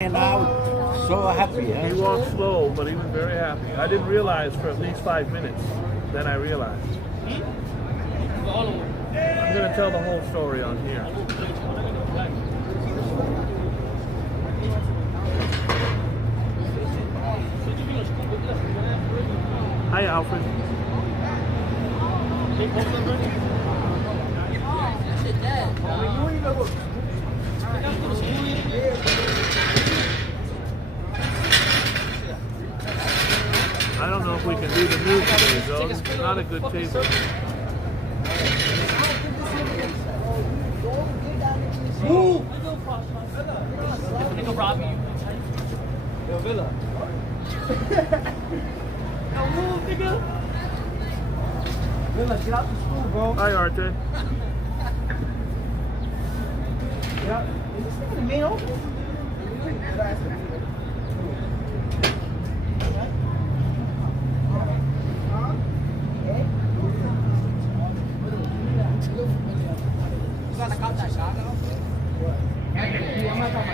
And I'm so happy. He walked slow, but he was very happy. I didn't realize for at least 5 minutes. Then I realized. I'm going to tell the whole story on here. Hi, Alfred. I don't know if we can do the move today, though. It's not a good table. Move! Nigga rob you. Yo, Villa. Yo, move, nigga. Villa, get out the school, bro. Hi, RJ. Yeah. Is this nigga the main opening?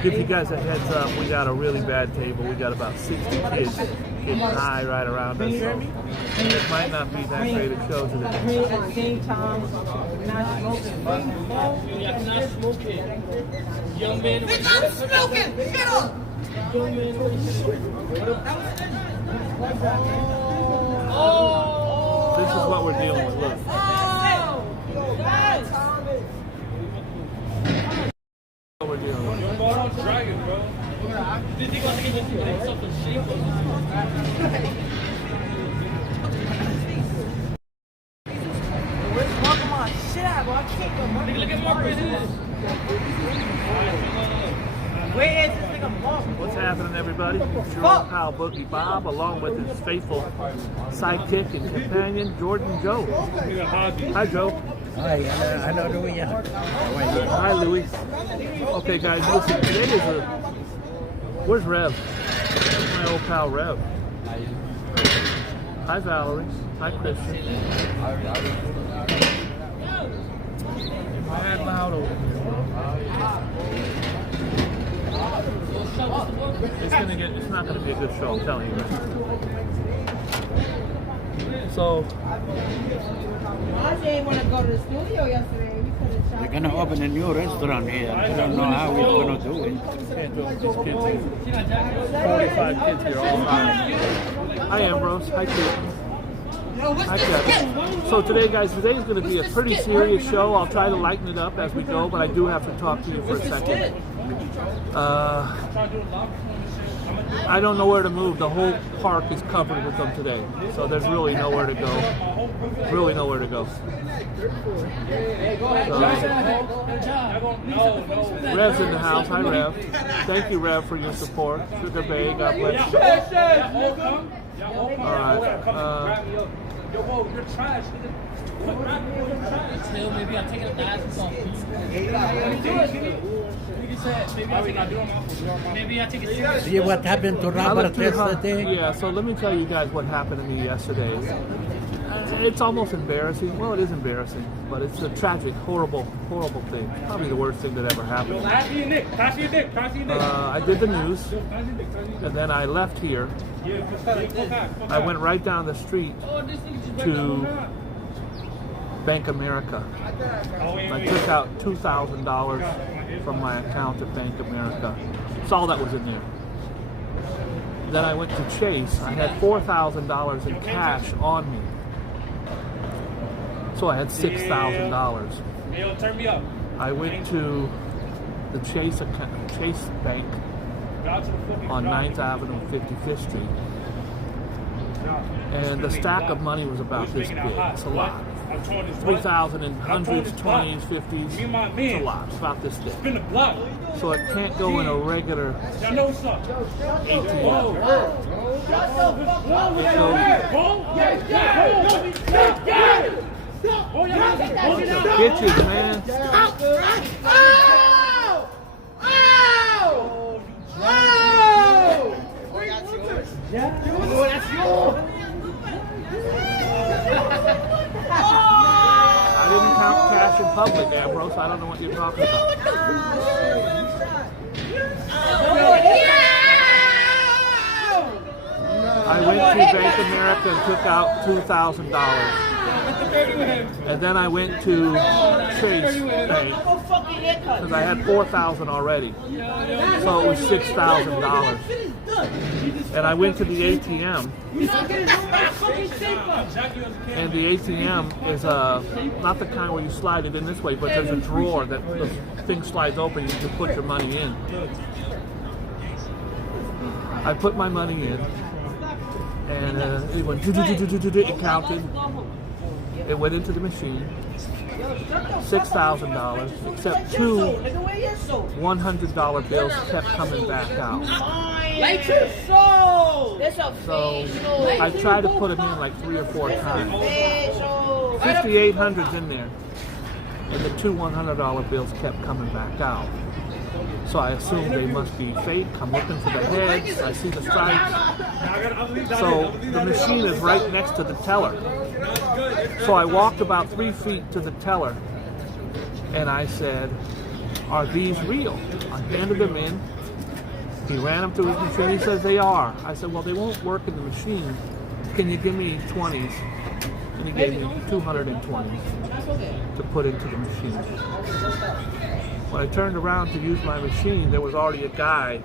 Give you guys a heads up, we got a really bad table. We got about 60 kids getting high right around us, so it might not be that great a show today. At the same time, not smoking. Not smoking. Young man. We're not smoking! Get up! Young man. Oh! This is what we're dealing with, look. What we're dealing with. Dragon, bro. This nigga want to get something shape. Where's my shit at, bro? I can't go. Nigga, look at Marcus. Where is this nigga Mark? What's happening, everybody? It's your old pal Boogie Bob, along with his faithful sidekick and companion, Jordan Joe. Hi, Joe. Hi, hello, Louis. Hi, Louis. Okay, guys, listen, today is where's Rev? Where's my old pal Rev? Hi, Valerie. Hi, Christian. Mad loud over here. It's not gonna be a good show, I'm telling you. So I didn't want to go to the studio yesterday. We could have shot. They're going to open a new restaurant here. I don't know how we're going to do it. can't do it with these kids. 45 kids here all the time. Hi, Ambrose. Hi, Kate. Hi, Kevin. So today, guys, today is going to be a pretty serious show. I'll try to lighten it up as we go, but I do have to talk to you for a second. I don't know where to move. The whole park is covered with them today. So there's really nowhere to go. Really nowhere to go. Rev's in the house. Hi, Rev. Thank you, Rev, for your support. Sugar Bay, God bless you. All right. You're trash. Maybe I'm taking a dive or something. Maybe I take it serious. See what happened to Robert yesterday? Yeah, so let me tell you guys what happened to me yesterday. It's almost embarrassing. Well, it is embarrassing, but it's a tragic, horrible, horrible thing. Probably the worst thing that ever happened. I did the news, and then I left here. I went right down the street to Bank America. I took out $2,000 from my account at Bank America. That's all that was in there. Then I went to Chase. I had $4,000 in cash on me. So I had $6,000. I went to the Chase Bank on 9th Avenue, 55th Street. And the stack of money was about this big. It's a lot. 3,000 in hundreds, 20s, 50s. It's a lot. It's about this thick. So it can't go in a regular ATM. Bitches, man. I didn't count cash in public, Ambrose. I don't know what you're talking about. Yeah! went to Bank America and took out $2,000. And then I went to Chase Bank because I had $4,000 already. So it was $6,000. And I went to the ATM. And the ATM is not the kind where you slide it in this way, but there's a drawer that the thing slides open. You can put your money in. I put my money in, and it went. It counted. It went into the machine. $6,000, except two $100 bills kept coming back out. So I tried to put them in like 3 or 4 times. 5,800's in there, and the two $100 bills kept coming back out. So I assumed they must be fake. I'm looking for the heads. I see the stripes. So the machine is right next to the teller. So I walked about 3 feet to the teller, and I said, "Are these real?" I handed them in. He ran them through his machine. He says they are. I said, "Well, they won't work in the machine. Can you give me 20s?" And he gave me 220s to put into the machine. When I turned around to use my machine, there was already a guy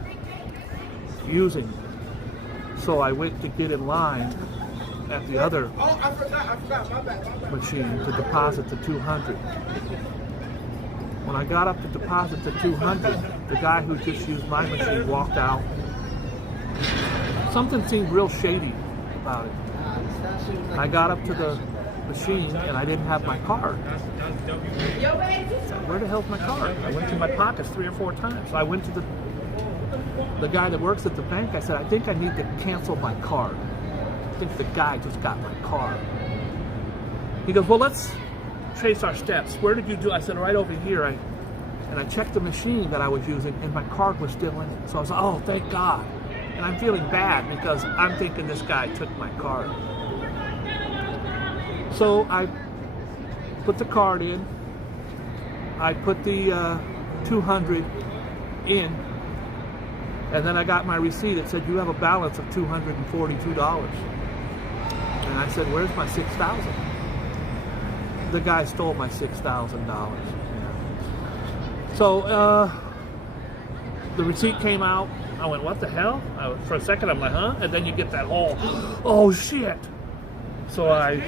using it. So I went to get in line at the other machine to deposit the 200. When I got up to deposit the 200, the guy who just used my machine walked out. Something seemed real shady about it. I got up to the machine and I didn't have my card. Where the hell's my card? I went through my pockets 3 or 4 times. So I went to the guy that works at the bank. I said, "I think I need to cancel my card. I think the guy just got my card." He goes, "Well, let's trace our steps. Where did you do?" I said, "Right over here." And I checked the machine that I was using, and my card was still in it. So I was like, "Oh, thank God." And I'm feeling bad because I'm thinking this guy took my card. So I put the card in. I put the 200 in. And then I got my receipt. It said, "You have a balance of $242. And I said, "Where's my $6,000? The guy stole my $6,000. So the receipt came out. I went, "What the hell?" For a second, I'm like, "Huh?" And then you get that whole, "Oh shit!" So I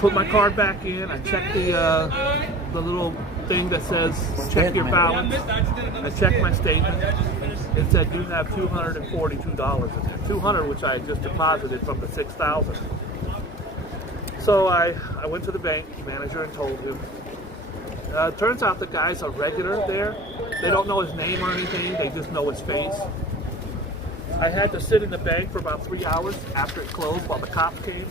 put my card back in. I checked the little thing that says check your balance. I checked my statement. It said you have $242 in there. 200, which I had just deposited from the 6,000. So I went to the bank manager and told him. Turns out the guy's a regular there. They don't know his name or anything. They just know his face. I had to sit in the bank for about 3 hours after it closed while the cops came.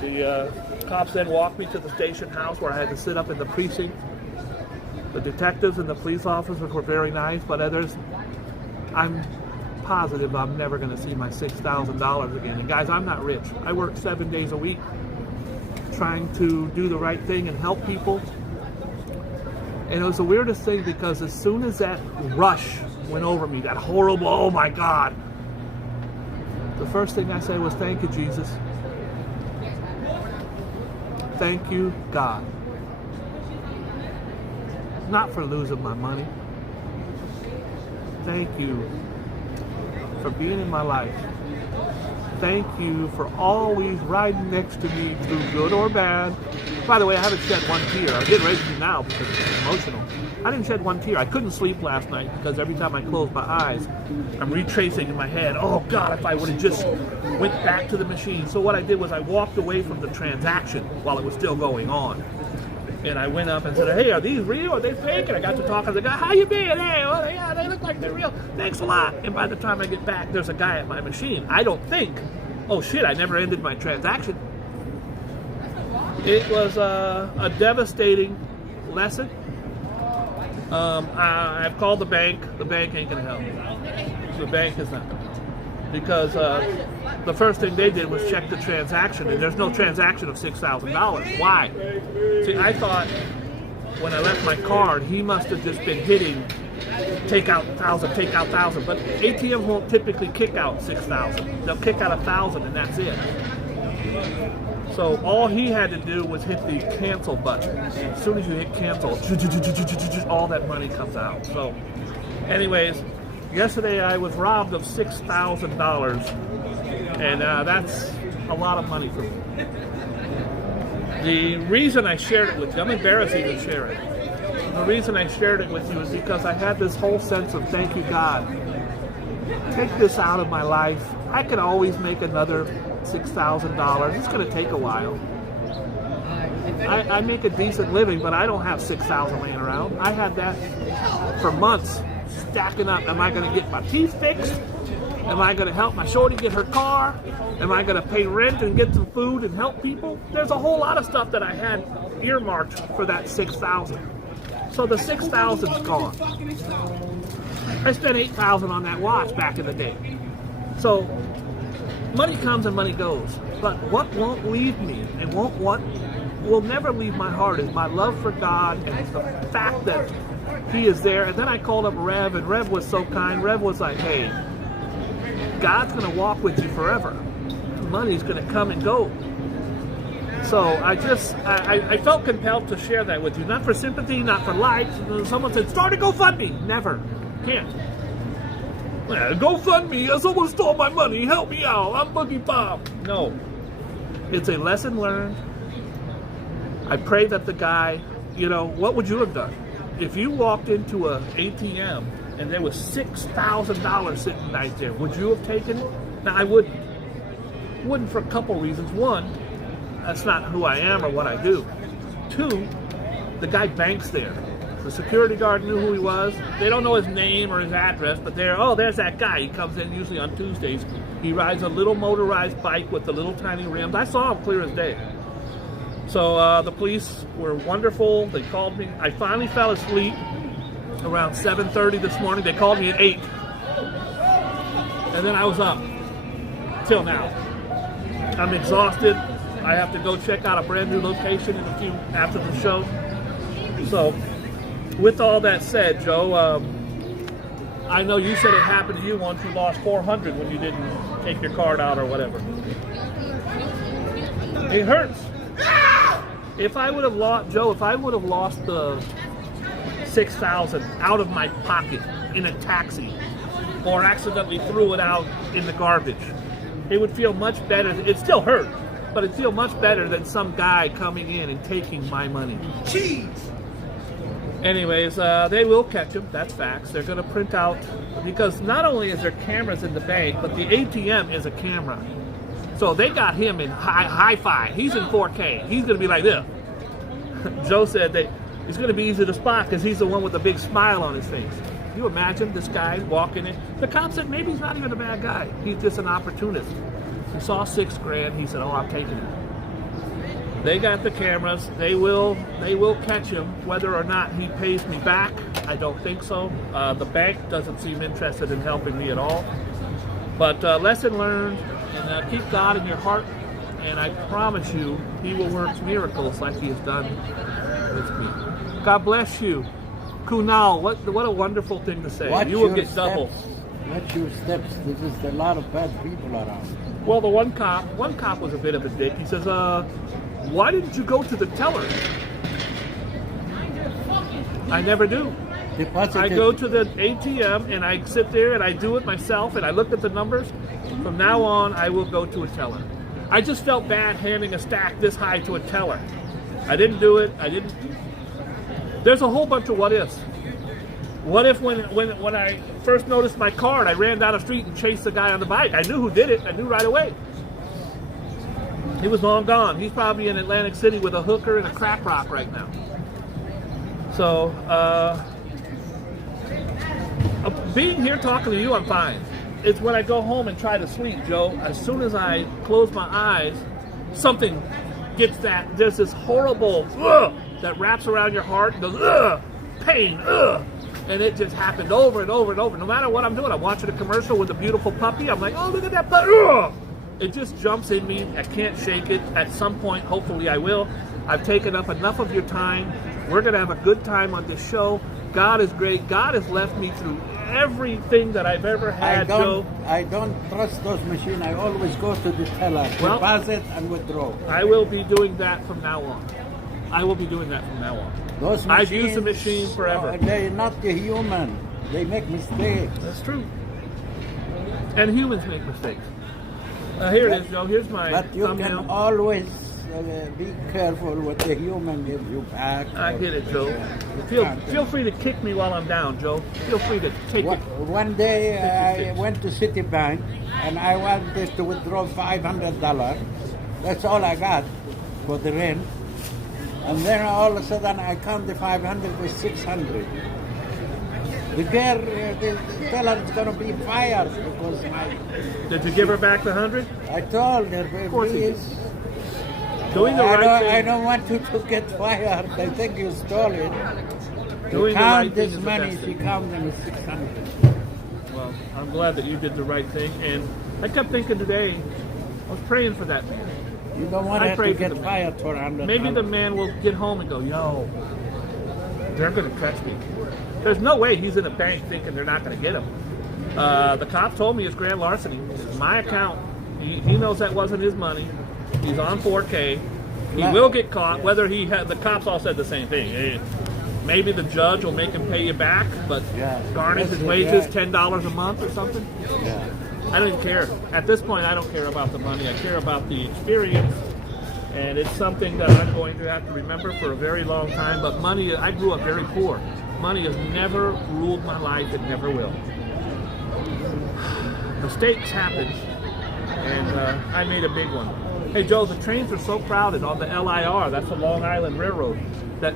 The cops then walked me to the station house where I had to sit up in the precinct. The detectives and the police officers were very nice, but I'm positive I'm never going to see my $6,000 again. And guys, I'm not rich. I work 7 days a week trying to do the right thing and help people. And it was the weirdest thing because as soon as that rush went over me, that horrible, oh my God, the first thing I said was, "Thank you, Jesus. Thank you, God. Not for losing my money. Thank you for being in my life. Thank you for always riding next to me through good or bad." By the way, I haven't shed one tear. I'm getting ready to now because it's emotional. I didn't shed one tear. I couldn't sleep last night because every time I close my eyes, I'm retracing in my head, "Oh God, if I would have just went back to the machine." So what I did was I walked away from the transaction while it was still going on. And I went up and said, "Hey, are these real? Are they fake?" And I got to talking to the guy. "How you been? Hey, well, yeah, they look like they're real. Thanks a lot." And by the time I get back, there's a guy at my machine. I don't think, oh shit, I never ended my transaction. It was a devastating lesson. I've called the bank. The bank ain't going to help me. The bank is not. Because the first thing they did was check the transaction, and there's no transaction of $6,000. Why? See, I thought when I left my card, he must have just been hitting take out 1,000, take out 1,000. But ATMs won't typically kick out 6,000. They'll kick out 1,000 and that's it. So all he had to do was hit the cancel button. As soon as you hit cancel, all that money comes out. So anyways, yesterday I was robbed of $6,000, and that's a lot of money for me. The reason I shared it with you, I'm embarrassed to even share it. The reason I shared it with you is because I had this whole sense of, thank you, God. Take this out of my life. I could always make another $6,000. It's going to take a while. I make a decent living, but I don't have $6,000 laying around. I had that for months, stacking up. Am I going to get my teeth fixed? Am I going to help my shorty get her car? Am I going to pay rent and get some food and help people? There's a whole lot of stuff that I had earmarked for that $6,000. So the $6,000's gone. I spent $8,000 on that watch back in the day. So money comes and money goes. But what won't leave me and will never leave my heart is my love for God and the fact that He is there. And then I called up Rev, and Rev was so kind. Rev was like, hey, God's going to walk with you forever. Money's going to come and go. So I felt compelled to share that with you. Not for sympathy, not for likes. Someone said, start a GoFundMe. Never. Can't. GoFundMe, someone stole my money. Help me out. I'm Boogie Bob. No. It's a lesson learned. I pray that the guy, what would you have done? If you walked into an ATM and there was $6,000 sitting right there, would you have taken it? Now, I wouldn't. Wouldn't for a couple reasons. One, that's not who I am or what I do. Two, the guy banks there. The security guard knew who he was. They don't know his name or his address, but there's that guy. He comes in usually on Tuesdays. He rides a little motorized bike with the little tiny rims. I saw him clear as day. So the police were wonderful. They called me. I finally fell asleep around 7:30 this morning. They called me at 8. And then I was up till now. I'm exhausted. I have to go check out a brand new location after the show. So with all that said, Joe, I know you said it happened to you once. You lost $400 when you didn't take your card out or whatever. It hurts. If I would have lost, Joe, the $6,000 out of my pocket in a taxi or accidentally threw it out in the garbage, it would feel much better. It still hurt, but it'd feel much better than some guy coming in and taking my money. Jeez. Anyways, they will catch him. That's facts. They're going to print out, because not only is there cameras in the bank, but the ATM is a camera. So they got him in hi-fi. He's in 4K. He's going to be like this. Joe said that he's going to be easy to spot because he's the one with the big smile on his face. Can you imagine this guy walking in? The cop said maybe he's not even a bad guy. He's just an opportunist. He saw $6,000. He said, "Oh, I'm taking it." They got the cameras. They will catch him. Whether or not he pays me back, I don't think so. The bank doesn't seem interested in helping me at all. But lesson learned, and keep God in your heart, and I promise you, He will work miracles like He has done with me. God bless you. Kunal, what a wonderful thing to say. Watch you will your get double. Watch your steps. There's just a lot of bad people around. Well, the one cop was a bit of a dick. He says, why didn't you go to the teller? I never do. I go to the ATM and I sit there and I do it myself and I look at the numbers. From now on, I will go to a teller. I just felt bad handing a stack this high to a teller. I didn't do it. There's a whole bunch of what ifs. What if when I first noticed my card, I ran down the street and chased the guy on the bike? I knew who did it. I knew right away. He was long gone. He's probably in Atlantic City with a hooker and a crack rock right now. So, being here talking to you, I'm fine. It's when I go home and try to sleep, Joe, as soon as I close my eyes, something gets there's this horrible that wraps around your heart and goes, pain, and it just happened over and over and over. No matter what I'm doing, I'm watching a commercial with a beautiful puppy. I'm like, oh, look at that puppy. It just jumps in me. I can't shake it. At some point, hopefully I will. I've taken up enough of your time. We're going to have a good time on this show. God is great. God has left me through everything that I've ever had, Joe. I don't trust those machines. I always go to the teller, Well, deposit and withdraw. I will be doing that from now on. I will be doing that from now on. Those I've machines, used the machine forever. They're not human. They make mistakes. That's true. And humans make mistakes. Here it is, Joe. Here's my But you thumbnail. can always be careful what the human gives you back. I get it, Joe. Feel free to kick me while I'm down, Joe. Feel free to take it. One day I went to Citibank and I wanted to withdraw $500. That's all I got for the rent. And then all of a sudden I count the 500 was 600. The girl, the teller is going to be fired because Did you give her back the 100? I told her, course you did. please. Doing the right I thing. don't want you to get fired. I think you stole it. Doing the right Count thing this is the money, best she thing. counted them as 600. Well, I'm glad that you did the right thing. And I kept thinking today, I was praying for that man. You don't want I her pray to for get the man. fired for $100. Maybe the man will get home and go, yo, they're going to catch me. There's no way he's in a bank thinking they're not going to get him. The cop told me it's grand larceny. It's my account. He knows that wasn't his money. He's on 4K. He will get caught. Whether he had, the cops all said the same thing. Maybe the judge will make him pay you back, but Yeah. garnish his Yes, wages yeah. $10 a month or something. Yeah. I don't even care. At this point, I don't care about the money. I care about the experience. And it's something that I'm going to have to remember for a very long time. But money, I grew up very poor. Money has never ruled my life. It never will. Mistakes happen. And I made a big one. Hey, Joe, the trains are so crowded on the LIR. That's the Long Island Railroad. That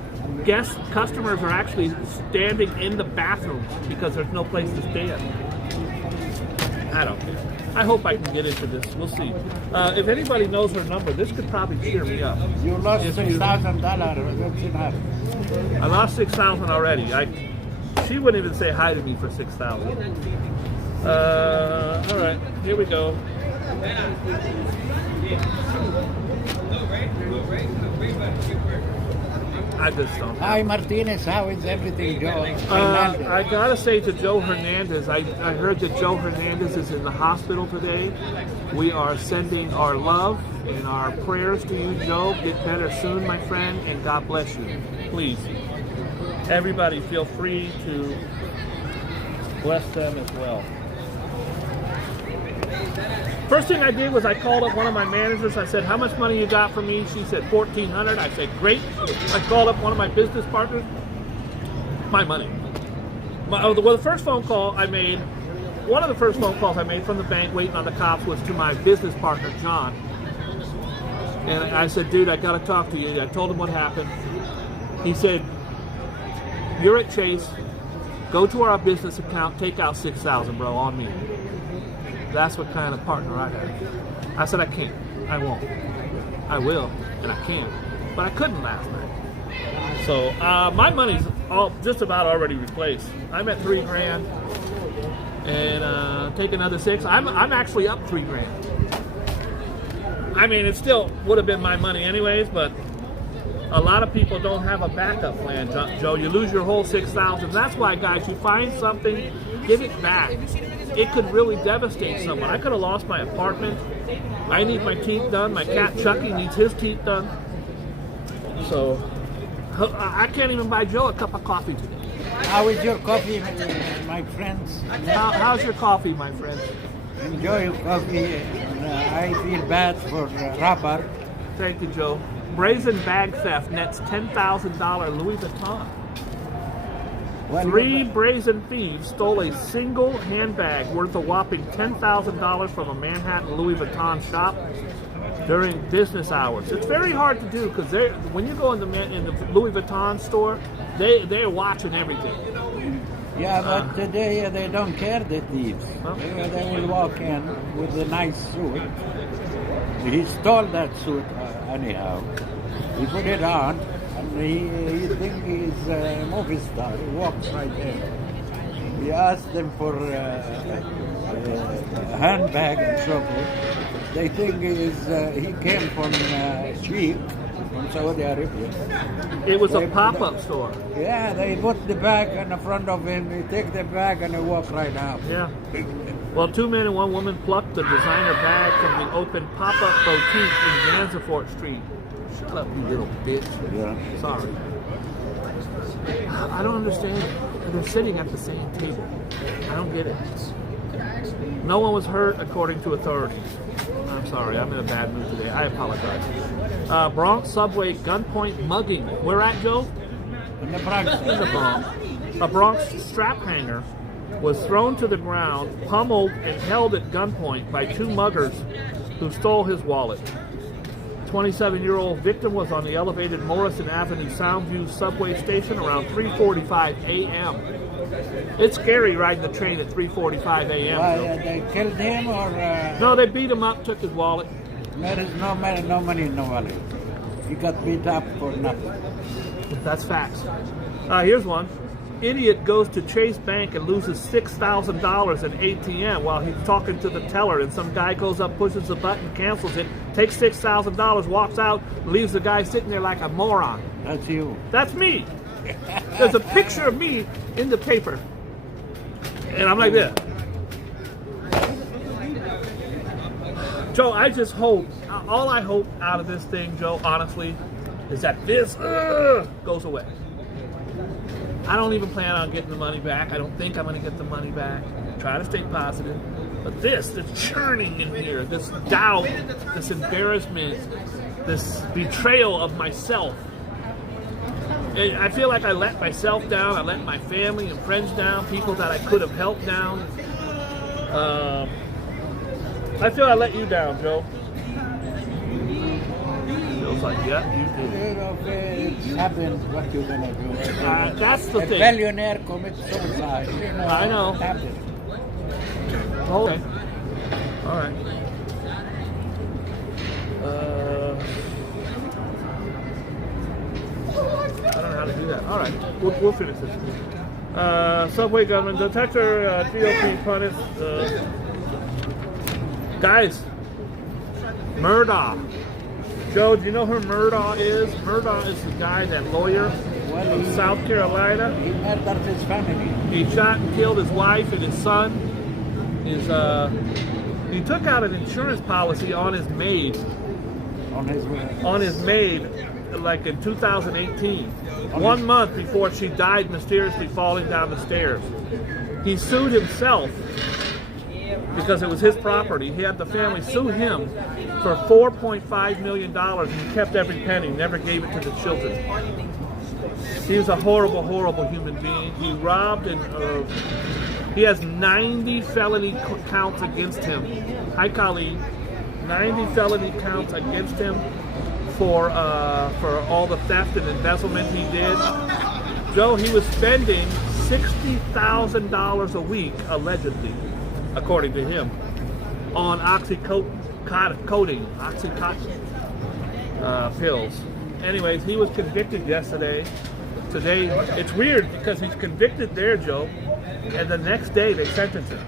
customers are actually standing in the bathrooms because there's no place to stand. I don't care. I hope I can get into this. We'll see. If anybody knows her number, this could probably cheer me up. You lost If you- $6,000. That's enough. I lost 6,000 already. She wouldn't even say hi to me for 6,000. All right, here we go. I just don't. Hi, Martinez. How is everything, Joe? Hernandez. I gotta say to Joe Hernandez, I heard that Joe Hernandez is in the hospital today. We are sending our love and our prayers to you, Joe. Get better soon, my friend, and God bless you. Please, everybody feel free to bless them as well. First thing I did was I called up one of my managers. I said, how much money you got for me? She said, $1,400. I said, great. I called up one of my business partners. My money. The first phone call I made, one of the first phone calls I made from the bank waiting on the cops was to my business partner, John. And I said, dude, I got to talk to you. I told him what happened. He said, you're at Chase. Go to our business account. Take out $6,000, bro, on me. That's what kind of partner I have. I said, I can't. I won't. I will, and I can't. But I couldn't last night. So my money's all just about already replaced. I'm at $3,000, and take another $6,000. I'm actually up $3,000. I mean, it still would have been my money anyways, but a lot of people don't have a backup plan, Joe. You lose your whole $6,000. That's why, guys, you find something, give it back. It could really devastate someone. I could have lost my apartment. I need my teeth done. My cat Chucky needs his teeth done. So I can't even buy Joe a cup of coffee today. How is your coffee, my friends? How's your coffee, my friend? Enjoy your coffee. I feel bad for Robert. Thank you, Joe. Brazen bag theft nets $10,000 Louis Vuitton. Three brazen thieves stole a single handbag worth a whopping $10,000 from a Manhattan Louis Vuitton shop during business hours. It's very hard to do because when you go in the Louis Vuitton store, they're watching everything. Yeah, but today they don't care, the thieves. Huh? They will walk in with a nice suit. He stole that suit anyhow. He put it on. And he thinks he's a movie star. He walks right there. He asked them for a handbag and so forth. They think he came from Sheik, from Saudi Arabia. It was a pop-up store. Yeah, they put the bag in the front of him. They take the bag and they walk right out. Yeah. Well, 2 men and 1 woman plucked the designer bag from the open pop-up boutique in Gansevoort Street. Shut up, you little bitch. Yeah. Sorry. I don't understand. They're sitting at the same table. I don't get it. No one was hurt, according to authorities. I'm sorry, I'm in a bad mood today. I apologize. Bronx subway gunpoint mugging. Where at, Joe? In the Bronx. In the Bronx. A Bronx strap hanger was thrown to the ground, pummeled, and held at gunpoint by 2 muggers who stole his wallet. 27-year-old victim was on the elevated Morrison Avenue Soundview subway station around 3:45 a.m. It's scary riding the train at 3:45 a.m. Why, they killed him or... No, they beat him up, took his wallet. There is no money in the wallet. He got beat up for nothing. That's facts. Here's one. Idiot goes to Chase Bank and loses $6,000 in ATM while he's talking to the teller, and some guy goes up, pushes the button, cancels it, takes $6,000, walks out, leaves the guy sitting there like a moron. That's you. That's me. There's a picture of me in the paper, and I'm like this. Joe, I just hope, all I hope out of this thing, Joe, honestly, is that this goes away. I don't even plan on getting the money back. I don't think I'm going to get the money back. Try to stay positive. But this churning in here, this doubt, this embarrassment, this betrayal of myself. I feel like I let myself down. I let my family and friends down, people that I could have helped down. I feel I let you down, Joe. Feels like, yeah, you did. It happens. What you gonna do? That's the a thing. billionaire commits suicide. You know, I know. It happens. Okay. All right. I don't know how to do that. All right. We'll finish this. Subway gunman detector, GOP punish. Guys, Murdaugh. Joe, do you know who Murdaugh is? Murdaugh is the guy, that lawyer from South Carolina. He murdered his family. He shot and killed his wife and his son. He took out an insurance policy on his maid. On his maid, like in 2018. 1 month before she died mysteriously falling down the stairs. He sued himself because it was his property. He had the family sue him for $4.5 million, and he kept every penny, never gave it to the children. He was a horrible, horrible human being. He robbed and he has 90 felony counts against him. Hi, Colleen. 90 felony counts against him for all the theft and embezzlement he did. Joe, he was spending $60,000 a week, allegedly, according to him, on Oxycontin pills. Anyways, he was convicted yesterday. Today, it's weird because he's convicted there, Joe, and the next day they sentence him.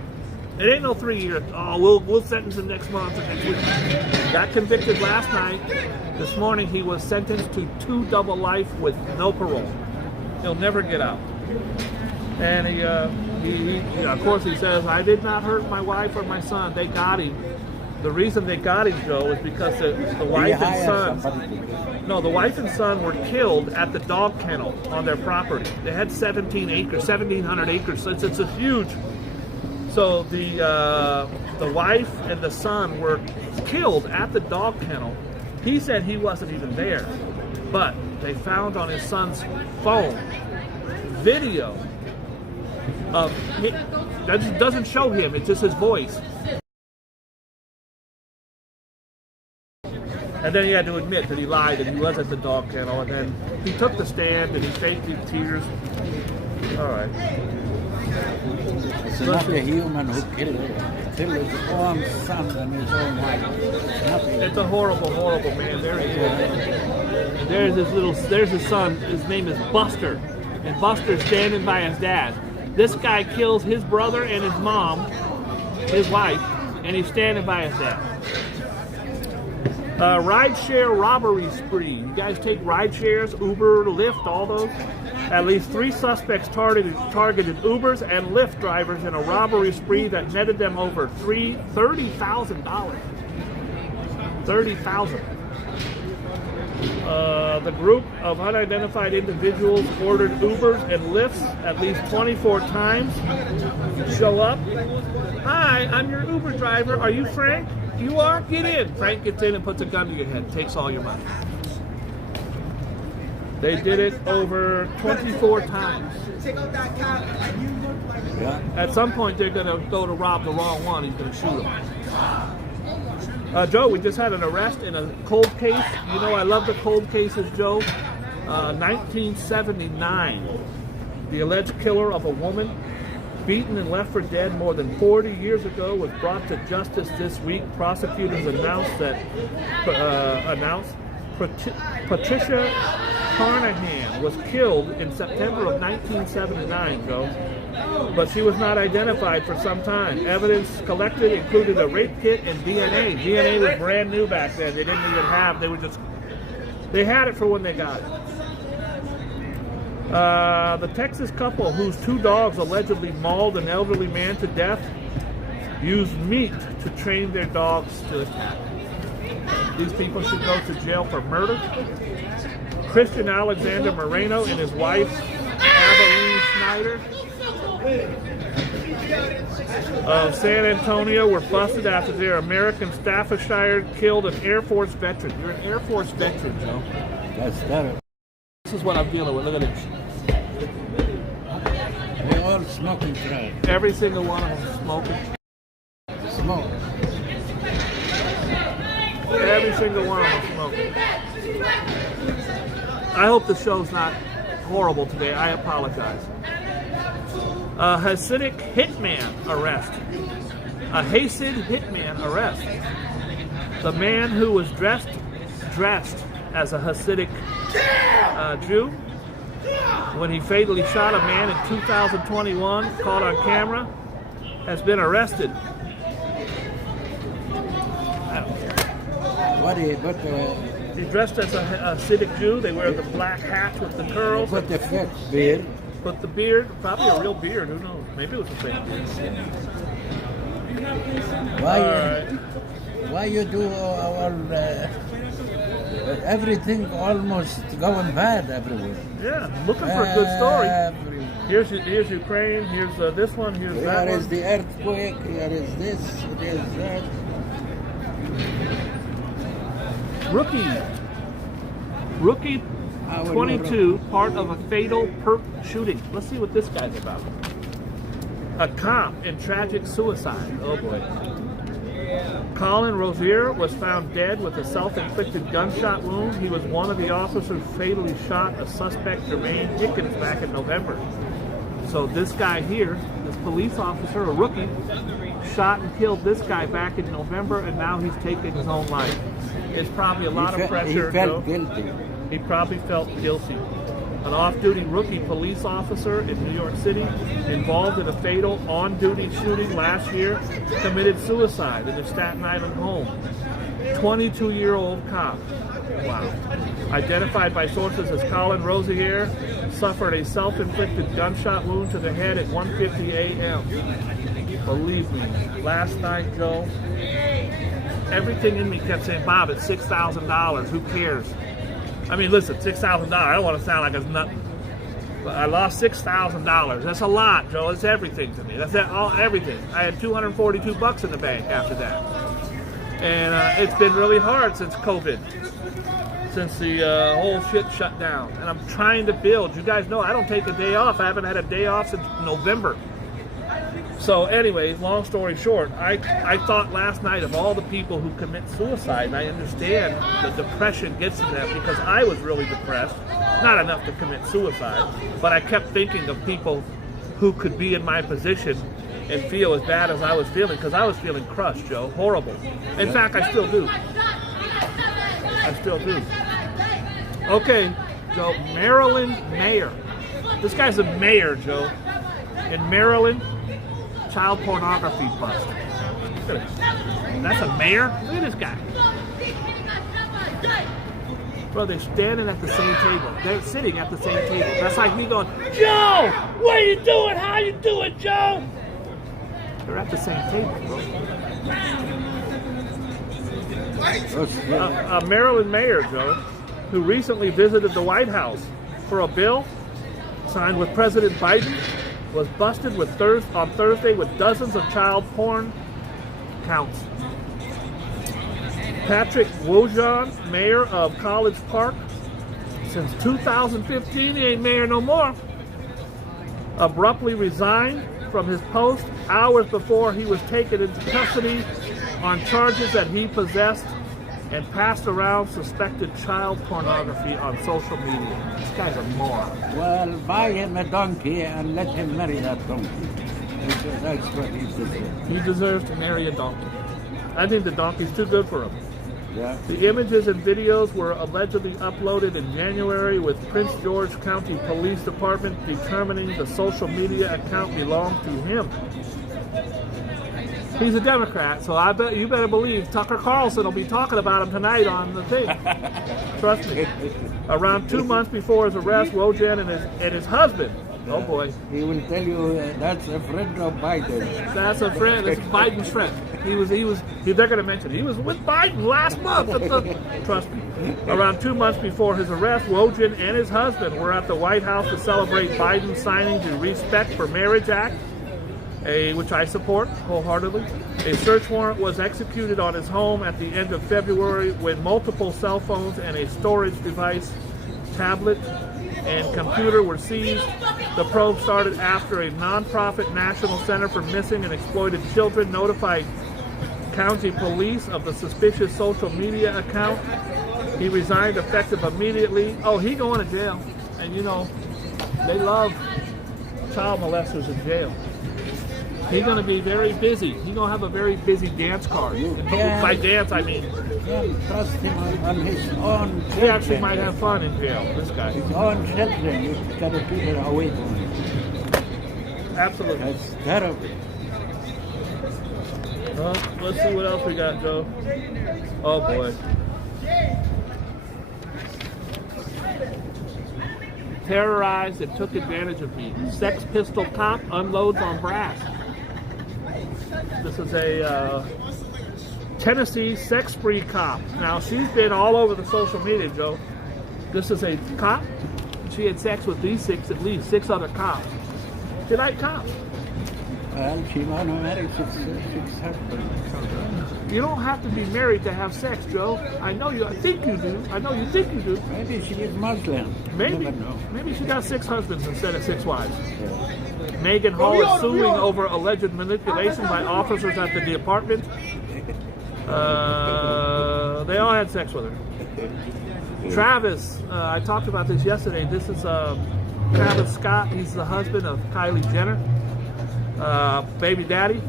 It ain't no 3 years. Oh, we'll sentence him next month or next week. Got convicted last night. This morning he was sentenced to 2 double life with no parole. He'll never get out. And he of course, he says, I did not hurt my wife or my son. They got him. The reason they got him, Joe, is because the wife and son were killed at the dog kennel on their property. They had 1,700 acres. So it's a huge. So the wife and the son were killed at the dog kennel. He said he wasn't even there, but they found on his son's phone video of that just doesn't show him. It's just his voice. And then he had to admit that he lied and he was at the dog kennel. And then he took the stand and he faked his tears. All right. It's not a human who killed his own son and his own wife. It's a horrible, horrible man. There he is. There's his son. His name is Buster. And Buster's standing by his dad. This guy kills his brother and his mom, his wife, and he's standing by his dad. Rideshare robbery spree. You guys take ride shares, Uber, Lyft, all those? At least 3 suspects targeted Ubers and Lyft drivers in a robbery spree that netted them over $30,000. $30,000. The group of unidentified individuals ordered Ubers and Lyfts at least 24 times. Show up. Hi, I'm your Uber driver. Are you Frank? You are? Get in. Frank gets in and puts a gun to your head. Takes all your money. They did it over 24 times. Yeah. At some point, they're going to go to rob the wrong one. He's going to shoot him. Joe, we just had an arrest in a cold case. You know, I love the cold cases, Joe. 1979. The alleged killer of a woman beaten and left for dead more than 40 years ago was brought to justice this week. Prosecutors announced Patricia Carnahan was killed in September of 1979, Joe. But she was not identified for some time. Evidence collected included a rape kit and DNA. DNA was brand new back then. They didn't even have, they had it for when they got it. The Texas couple whose 2 dogs allegedly mauled an elderly man to death used meat to train their dogs to attack. These people should go to jail for murder. Christian Alexander Moreno and his wife, Avalanche Schneider, of San Antonio were busted after their American Staffordshire killed an Air Force veteran. You're an Air Force veteran, Joe. That's terrible. This is what I'm dealing with. Look at this. They're all smoking crack. Every single one of them smoking. Smoke. Every single one of them smoking. I hope the show's not horrible today. I apologize. A Hasidic hitman arrest. A Hasid hitman arrest. The man who was dressed as a Hasidic Jew when he fatally shot a man in 2021, caught on camera, has been arrested. He dressed as a Hasidic Jew. They wear the black hat with the curls. Put the fake beard. Put the beard, probably a real beard, who knows? Maybe it was a fake beard. Why you do all everything almost going bad everywhere? Yeah, looking for a good story. Here's Ukraine, here's this one, here's that one. Here is the earthquake, here is this, here is that. Rookie 22, part of a fatal perp shooting. Let's see what this guy's about. A cop in tragic suicide. Oh boy. Colin Rozier was found dead with a self-inflicted gunshot wound. He was one of the officers who fatally shot a suspect, Jermaine Dickens, back in November. So this guy here, this police officer, a rookie, shot and killed this guy back in November, and now he's taking his own life. It's probably a lot of pressure. He felt guilty. He probably felt guilty. An off-duty rookie police officer in New York City involved in a fatal on-duty shooting last year committed suicide in his Staten Island home. 22-year-old cop. Wow. Identified by sources as Colin Rozier, suffered a self-inflicted gunshot wound to the head at 1:50 a.m. Believe me, last night, Joe, everything in me kept saying, Bob, it's $6,000. Who cares? I mean, listen, $6,000. I don't want to sound like it's nothing. But I lost $6,000. That's a lot, Joe. It's everything to me. That's everything. I had $242 in the bank after that. And it's been really hard since COVID. Since the whole shit shut down. And I'm trying to build. You guys know I don't take a day off. I haven't had a day off since November. So anyways, long story short, I thought last night of all the people who commit suicide, and I understand the depression gets to them because I was really depressed. Not enough to commit suicide, but I kept thinking of people who could be in my position and feel as bad as I was feeling, because I was feeling crushed, Joe. Horrible. In fact, I still do. I still do. Okay, Joe, Maryland mayor. This guy's a mayor, Joe. In Maryland, child pornography bust. Look at this. That's a mayor? Look at this guy. Bro, they're standing at the same table. They're sitting at the same table. That's like me going, Joe, what are you doing? How you doing, Joe? They're at the same table, bro. A Maryland mayor, Joe, who recently visited the White House for a bill signed with President Biden, was busted with on Thursday with dozens of child porn counts. Patrick Wojan, mayor of College Park, since 2015, he ain't mayor no more, abruptly resigned from his post hours before he was taken into custody on charges that he possessed and passed around suspected child pornography on social media. This guy's a moron. Well, buy him a donkey and let him marry that donkey. That's what he deserves. He deserves to marry a donkey. I think the donkey's too good for him. Yeah. The images and videos were allegedly uploaded in January, with Prince George County Police Department determining the social media account belonged to him. He's a Democrat, so I bet you better believe Tucker Carlson will be talking about him tonight on the thing. Trust me. Around 2 months before his arrest, Wojan and his husband. Oh boy. He will tell you that's a friend of Biden. That's a friend. That's Biden's friend. They're going to mention he was with Biden last month. Trust me. Around 2 months before his arrest, Wojan and his husband were at the White House to celebrate Biden signing the Respect for Marriage Act, which I support wholeheartedly. A search warrant was executed on his home at the end of February when multiple cell phones and a storage device, tablet, and computer were seized. The probe started after a nonprofit National Center for Missing and Exploited Children notified county police of the suspicious social media account. He resigned effective immediately. Oh, he going to jail. And you know, they love child molesters in jail. He's going to be very busy. He's going to have a very busy dance card. By dance, I mean. You can't trust him on his own children. He actually might have fun in jail, this guy. His own children, you got to keep it away from him. Absolutely. That's terrible. Well, let's see what else we got, Joe. Oh, boy. Terrorized and took advantage of me. Sex Pistol cop unloads on brass. This is a Tennessee sex spree cop. Now, she's been all over the social media, Joe. This is a cop. She had sex with at least six other cops. She liked cops. Well, she want to marry six husbands. You don't have to be married to have sex, Joe. I think you do. I know you think you do. Maybe she is Muslim. Maybe. Never know. Maybe she got six husbands instead of six wives. Yeah. Megan Hall is suing over alleged manipulation by officers at the department. They all had sex with her. Travis, I talked about this yesterday. This is Travis Scott. He's the husband of Kylie Jenner. Baby daddy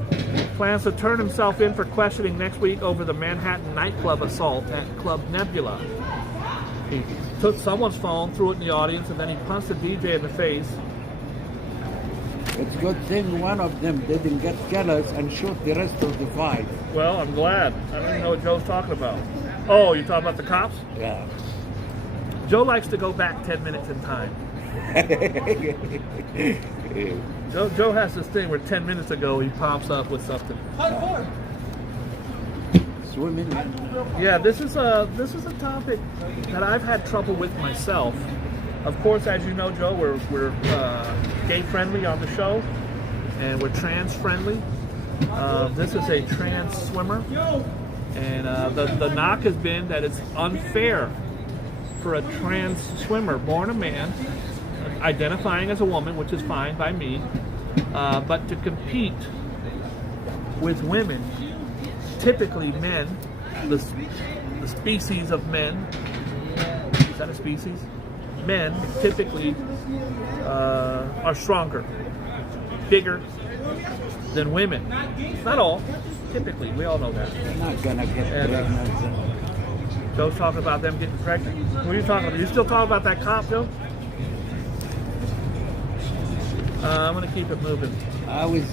plans to turn himself in for questioning next week over the Manhattan nightclub assault at Club Nebula. He took someone's phone, threw it in the audience, and then he punched the DJ in the face. It's a good thing one of them didn't get jealous and shoot the rest of the five. Well, I'm glad. I don't even know what Joe's talking about. Oh, you're talking about the cops? Yeah. Joe likes to go back 10 minutes in time. Joe has this thing where 10 minutes ago he pops up with something. Swimming. Yeah, this is a topic that I've had trouble with myself. Of course, as you know, Joe, we're gay friendly on the show, and we're trans friendly. This is a trans swimmer, and the knock has been that it's unfair for a trans swimmer born a man, identifying as a woman, which is fine by me, but to compete with women, typically men, the species of men. Is that a species? Men typically are stronger, bigger than women. Not all, typically. We all know that. They're not gonna get pregnant. Joe's talking about them getting pregnant. What are you talking about? You still talking about that cop, Joe? I'm going to keep it moving. How is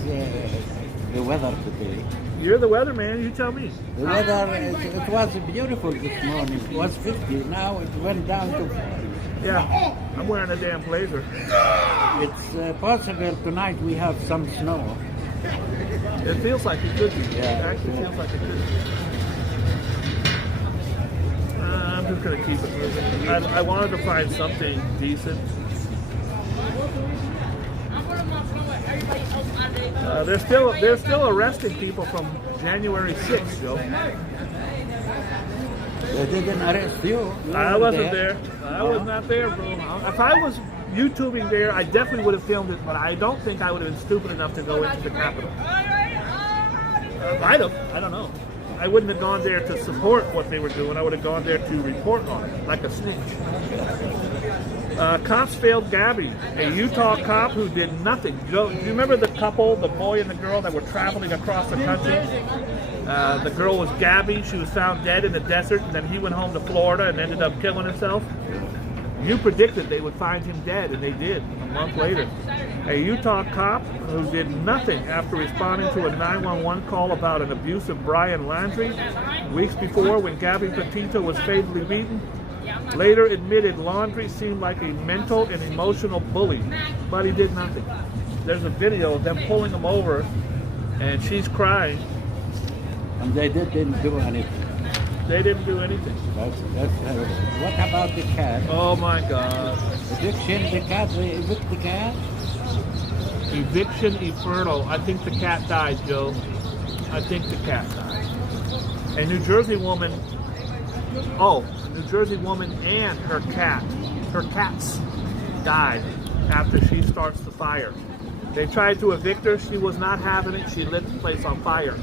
the weather today? You're the weatherman, you tell me. The weather, it was beautiful this morning. It was 50, now it went down to 40. Yeah, I'm wearing a damn blazer. It's possible tonight we have some snow. It feels like it could be. Yeah, It actually feels like it could be. I'm just going to keep it moving. I wanted to find something decent. They're still arresting people from January 6th, Joe. They didn't arrest you. I wasn't there. I was not there, bro. If I was YouTubing there, I definitely would have filmed it, but I don't think I would have been stupid enough to go into the Capitol. Might have. I don't know. I wouldn't have gone there to support what they were doing. I would have gone there to report on it, like a snitch. Cops failed Gabby, a Utah cop who did nothing. Joe, do you remember the couple, the boy and the girl that were traveling across the country? The girl was Gabby. She was found dead in the desert, and then he went home to Florida and ended up killing himself. You predicted they would find him dead, and they did a month later. A Utah cop who did nothing after responding to a 911 call about an abusive Brian Landry weeks before when Gabby Petito was fatally beaten, later admitted Landry seemed like a mental and emotional bully, but he did nothing. There's a video of them pulling him over, and she's crying. And they didn't do anything. They didn't do anything. That's terrible. What about the cat? Oh my God. Eviction, the cat, they evict the cat? Eviction Inferno. I think the cat died, Joe. I think the cat died. A New Jersey woman, and her cats died after she starts the fire. They tried to evict her. She was not having it. She lit the place on fire.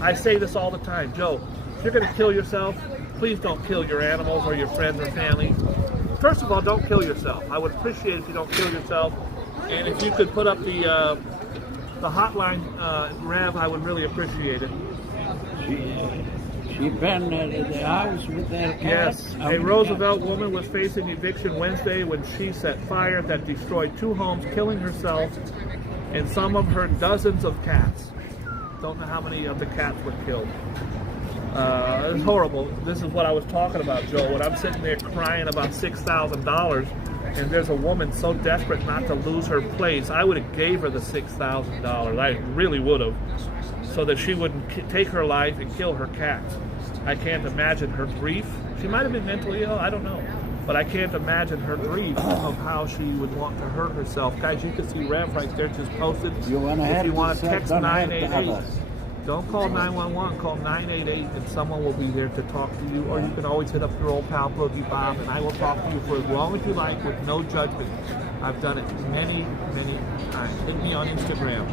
I say this all the time, Joe. If you're going to kill yourself, please don't kill your animals or your friends or family. First of all, don't kill yourself. I would appreciate it if you don't kill yourself. And if you could put up the hotline, Rev, I would really appreciate it. She burned the house with their cat? Yes. A Roosevelt woman was facing eviction Wednesday when she set fire that destroyed 2 homes, killing herself and some of her dozens of cats. Don't know how many of the cats were killed. It's horrible. This is what I was talking about, Joe. When I'm sitting there crying about $6,000 and there's a woman so desperate not to lose her place, I would have gave her the $6,000. I really would have, so that she wouldn't take her life and kill her cats. I can't imagine her grief. She might have been mentally ill, I don't know. But I can't imagine her grief of how she would want to hurt herself. Guys, you can see Rev right there just posted. If you want to text 988, don't call 911, call 988 and someone will be there to talk to you. Or you can always hit up your old pal Boogie Bob and I will talk to you for as long as you like with no judgment. I've done it many, many times. Hit me on Instagram.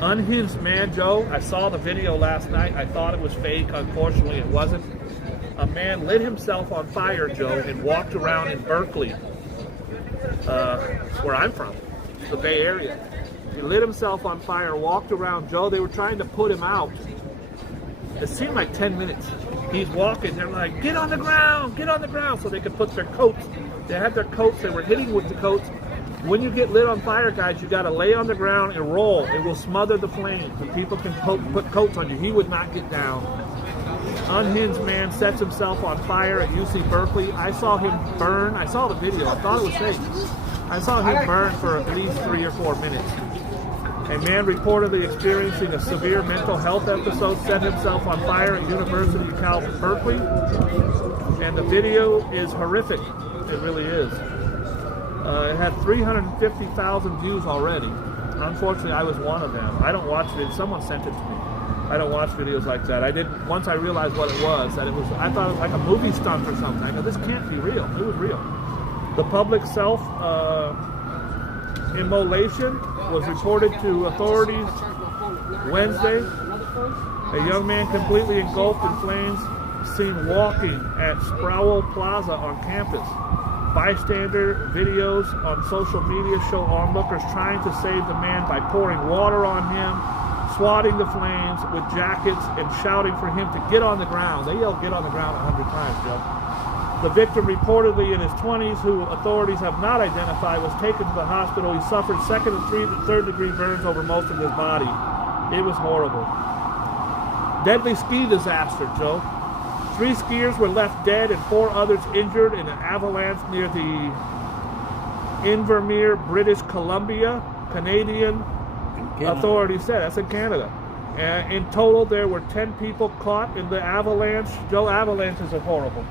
Unhinged man, Joe. I saw the video last night. I thought it was fake. Unfortunately, it wasn't. A man lit himself on fire, Joe, and walked around in Berkeley, where I'm from, the Bay Area. He lit himself on fire, walked around, Joe. They were trying to put him out. It seemed like 10 minutes. He's walking. They're like, get on the ground, so they could put their coats. They had their coats. They were hitting with the coats. When you get lit on fire, guys, you got to lay on the ground and roll. It will smother the flames. And people can put coats on you. He would not get down. Unhinged man sets himself on fire at UC Berkeley. I saw him burn. I saw the video. I thought it was fake. I saw him burn for at least 3 or 4 minutes. A man reportedly experiencing a severe mental health episode set himself on fire at University of Cal Berkeley. And the video is horrific. It really is. It had 350,000 views already. Unfortunately, I was one of them. I don't watch it. Someone sent it to me. I don't watch videos like that. I didn't. Once I realized what it was, I thought it was like a movie stunt or something. I go, this can't be real. It was real. The public self-immolation was reported to authorities Wednesday. A young man completely engulfed in flames seen walking at Sproul Plaza on campus. Bystander videos on social media show onlookers trying to save the man by pouring water on him, swatting the flames with jackets, and shouting for him to get on the ground. They yelled, get on the ground 100 times, Joe. The victim, reportedly in his 20s, who authorities have not identified, was taken to the hospital. He suffered second and third degree burns over most of his body. It was horrible. Deadly ski disaster, Joe. 3 skiers were left dead and 4 others injured in an avalanche near the Invermere, British Columbia. Canadian authorities said. That's in Canada. In total, there were 10 people caught in the avalanche. Joe, avalanches are horrible.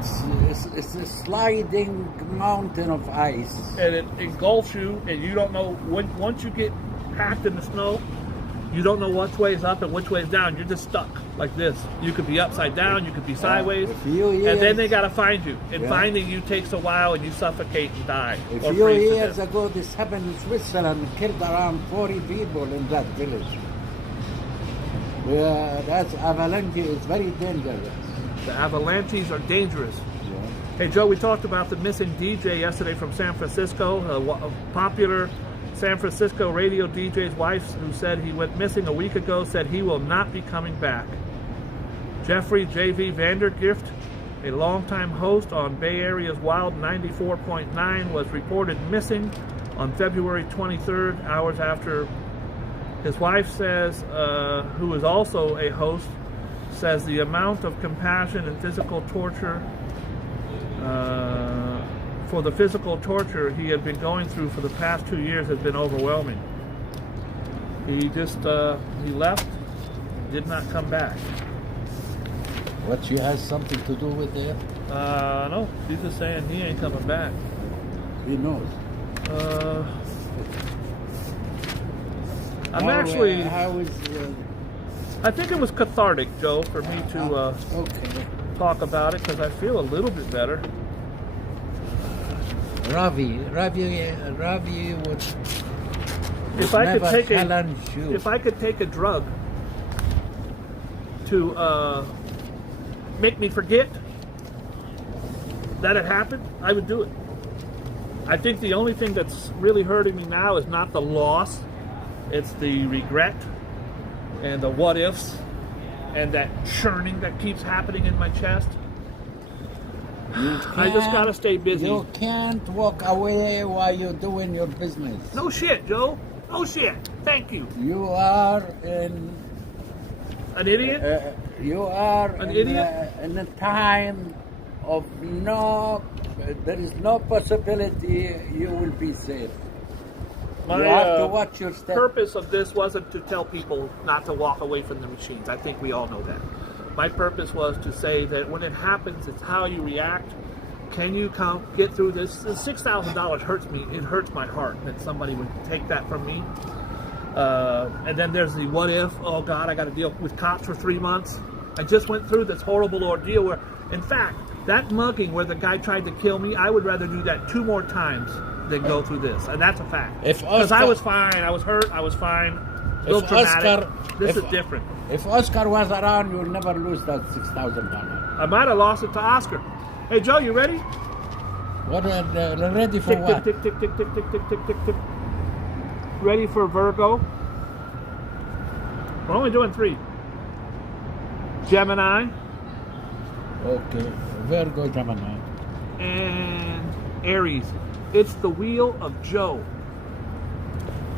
It's a sliding mountain of ice. And it engulfs you, and you don't know, once you get packed in the snow, you don't know which way is up and which way is down. You're just stuck like this. You could be upside down, you could be sideways, and then they got to find you. And finding you takes a while, and you suffocate and die. A few years ago, this happened in Switzerland, killed around 40 people in that village. That's avalanche is very dangerous. The avalanches are dangerous. Yeah. Hey, Joe, we talked about the missing DJ yesterday from San Francisco, a popular San Francisco radio DJ's wife, who said he went missing a week ago, said he will not be coming back. Jeffrey J.V. Vandergift, a longtime host on Bay Area's Wild 94.9, was reported missing on February 23rd, hours after. His wife says, who is also a host, says the amount of compassion and physical torture for the physical torture he had been going through for the past 2 years has been overwhelming. He just, he left, did not come back. What, she has something to do with it? No, she's just saying he ain't coming back. He knows. I'm actually, how is, I think it was cathartic, Joe, for me to talk about it, because I feel a little bit better. Ravi would If I could never take challenge you. if I could take a drug to make me forget that it happened, I would do it. I think the only thing that's really hurting me now is not the loss, it's the regret and the what ifs and that churning that keeps happening in my chest. I just gotta stay busy. You can't walk away while you're doing your business. No shit, Joe. No shit. Thank you. You are in An idiot? you are An in, idiot? In a time of there is no possibility you will be safe. My You have to watch your step. purpose of this wasn't to tell people not to walk away from the machines. I think we all know that. My purpose was to say that when it happens, it's how you react. Can you get through this? The $6,000 hurts me. It hurts my heart that somebody would take that from me. And then there's the what if. Oh God, I got to deal with cops for 3 months. I just went through this horrible ordeal where, in fact, that mugging where the guy tried to kill me, I would rather do that 2 more times than go through this. And that's a fact. Because I was fine. I was hurt. I was fine. A little dramatic. This is different. If Oscar was around, you'll never lose that $6,000. I might have lost it to Oscar. Hey, Joe, you ready? What? Ready for Tick, what? tick, tick, tick, tick, tick, tick, tick, tick, tick. Ready for Virgo? We're only doing 3. Gemini Okay, Virgo, Gemini. and Aries. It's the wheel of Joe.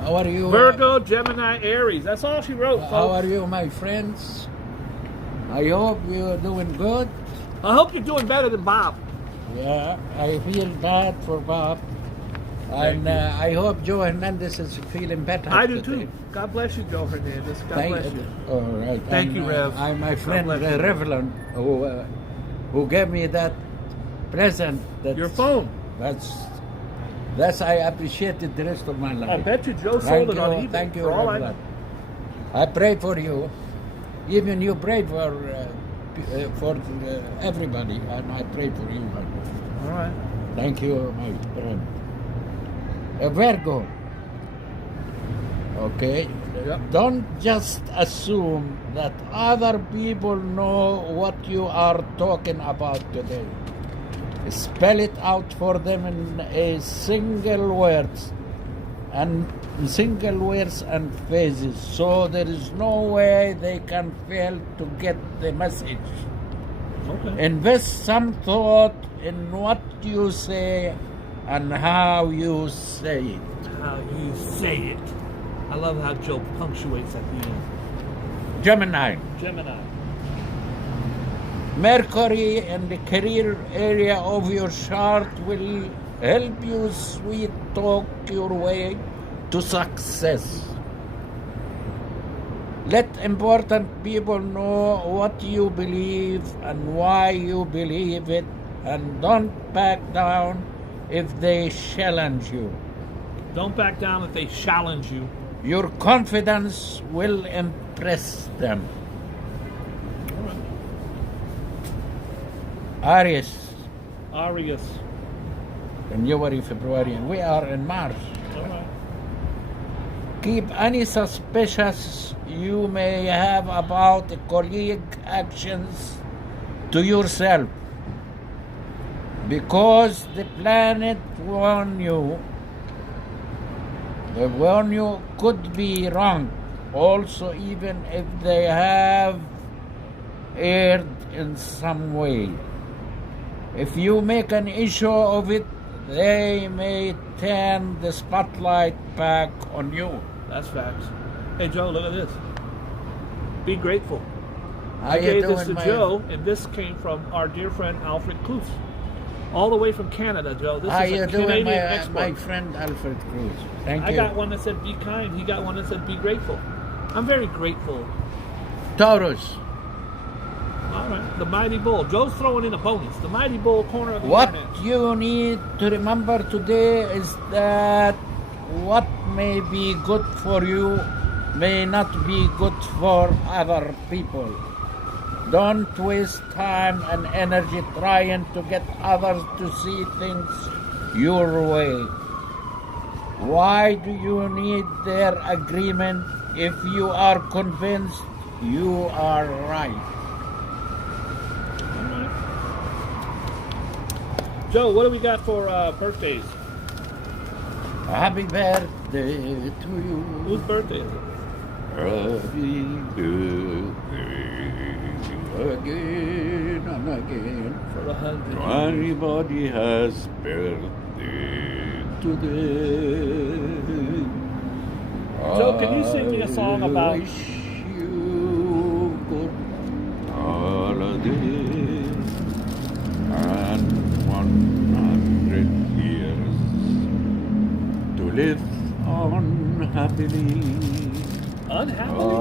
How are you? Virgo, Gemini, Aries. That's all she wrote, How folks. are you, my friends? I hope you're doing good. I hope you're doing better than Bob. Yeah, I feel bad for Bob. And I hope Joe Hernandez is feeling better. I do today. too. God bless you, Joe Hernandez. God bless you. All right. Thank you, Rev. I'm my God friend bless you. Revlon, who gave me that present. Your phone. That's I appreciate it the rest of my life. I bet you Joe Thank sold it on eBay. Thank you, for all I Revlon. know. I prayed for you. Even you prayed for everybody, and I pray for you. All right. Thank you, my friend. Virgo. Okay. Yep. Don't just assume that other people know what you are talking about today. Spell it out for them in a single words and phrases, so there is no way they can fail to get the message. Okay. Invest some thought in what you say and how you say it. How you say it. I love how Joe punctuates at the end. Gemini. Gemini. Mercury in the career area of your chart will help you sweet talk your way to success. Let important people know what you believe and why you believe it, and don't back down if they challenge you. Don't back down if they challenge you. Your confidence will impress them. Aries, Arius. January, February, and we are in March. All right. Keep any suspicions you may have about a colleague actions to yourself, because the planet warn you. The warn you could be wrong. Also, even if they have erred in some way. If you make an issue of it, they may turn the spotlight back on you. That's facts. Hey, Joe, look at this. Be grateful. How I you gave this doing, to man? Joe, and this came from our dear friend Alfred Kloos. All the way from Canada, Joe. This How is you a doing, Canadian my export. friend Alfred Cruz? Thank I you. got one that said be kind. He got one that said be grateful. I'm very grateful. Taurus. All right. The Mighty Bull. Joe's throwing in a bonus. The Mighty Bull corner of the What internet. you need to remember today is that what may be good for you may not be good for other people. Don't waste time and energy trying to get others to see things your way. Why do you need their agreement if you are convinced you are right? Joe, what do we got for birthdays? Happy birthday to you. Whose birthday is it? Happy birthday again and again. For 100. Everybody has birthday today. Joe, can you sing me a song about- I wish you good holiday and 100 years to live on happily. Unhappily?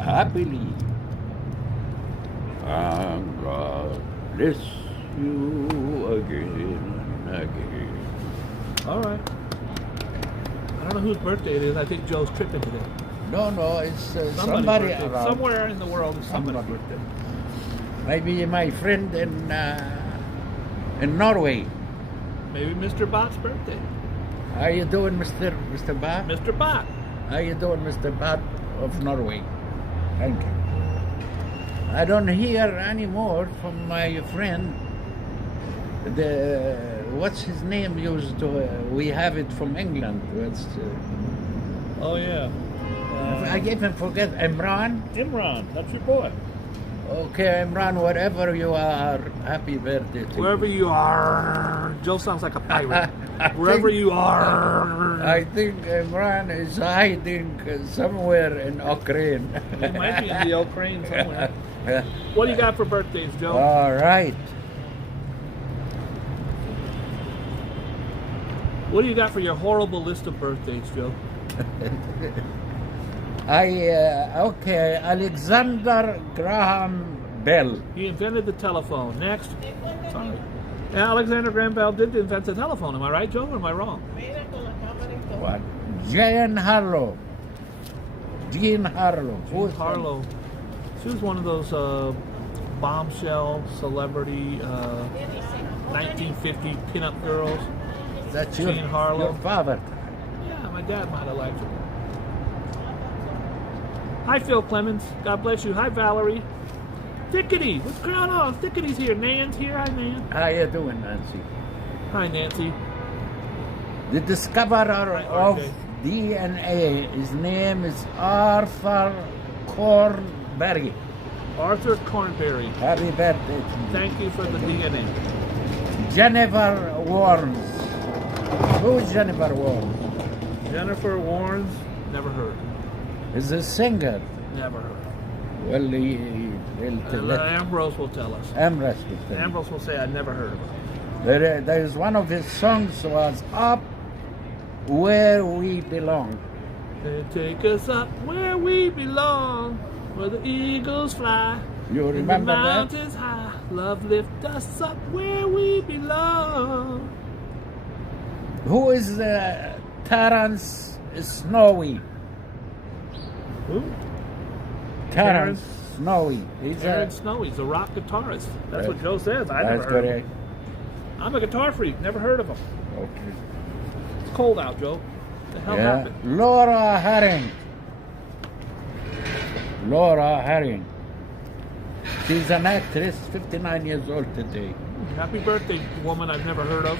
Happily. And God bless you again and again. All right. I don't know whose birthday it is. I think Joe's tripping today. No, it's Somebody's somebody birthday. around. Somewhere in the world is somebody's Somebody. birthday. Maybe my friend in Norway. Maybe Mr. Bot's birthday. How you doing, Mr. Bot? Mr. Bot. How you doing, Mr. Bot of Norway? Thank you. I don't hear anymore from my friend. What's his name used to? We have it from England. What's, Oh, yeah. I even forget. Imran. Imran. That's your boy. Okay, Imran. Wherever you are, happy birthday to Wherever you. you are. Joe sounds like a pirate. I Wherever think- you are. I think Imran is hiding somewhere in Ukraine. He might be in the Ukraine somewhere. What do you got for birthdays, Joe? All right. What do you got for your horrible list of birthdays, Joe? Okay, Alexander Graham Bell. He invented the telephone. Next. Sorry. Yeah, Alexander Graham Bell did invent the telephone. Am I right, Joe, or am I wrong? What? Jean Harlow. Jean Harlow. Who is that? Harlow. She was one of those bombshell celebrity 1950 pinup girls. That's Jean Harlow. your father. Yeah, my dad might have liked her. Hi, Phil Clemens. God bless you. Hi, Valerie. Thickety. What's going on? Thickety's here. Nan's here. Hi, Nan. How you doing, Nancy? Hi, Nancy. The discoverer Hi, of RJ. DNA, his name is Arthur Cornberry. Arthur Cornberry. Happy birthday to you. Thank you for the DNA. Jennifer Warnes. Who is Jennifer Warnes? Jennifer Warnes, never heard. Is a singer. Never heard. Well, Ambrose will tell us. Ambrose will tell you. Ambrose will say, I never heard of it. There is one of his songs was Up Where We Belong. They take us up where we belong, where the eagles fly. You and remember the that? mountains high. Love lift us up where we belong. Who is Terence Snowy? Who? Terence Snowy. He's Terence Snow. He's a rock guitarist. That's what Joe says. I never That's heard of him. correct. I'm a guitar freak. Never heard of him. Okay. It's cold out, Joe. What the hell happened? Laura Herring. Laura Herring. She's an actress, 59 years old today. Happy birthday, woman I've never heard of.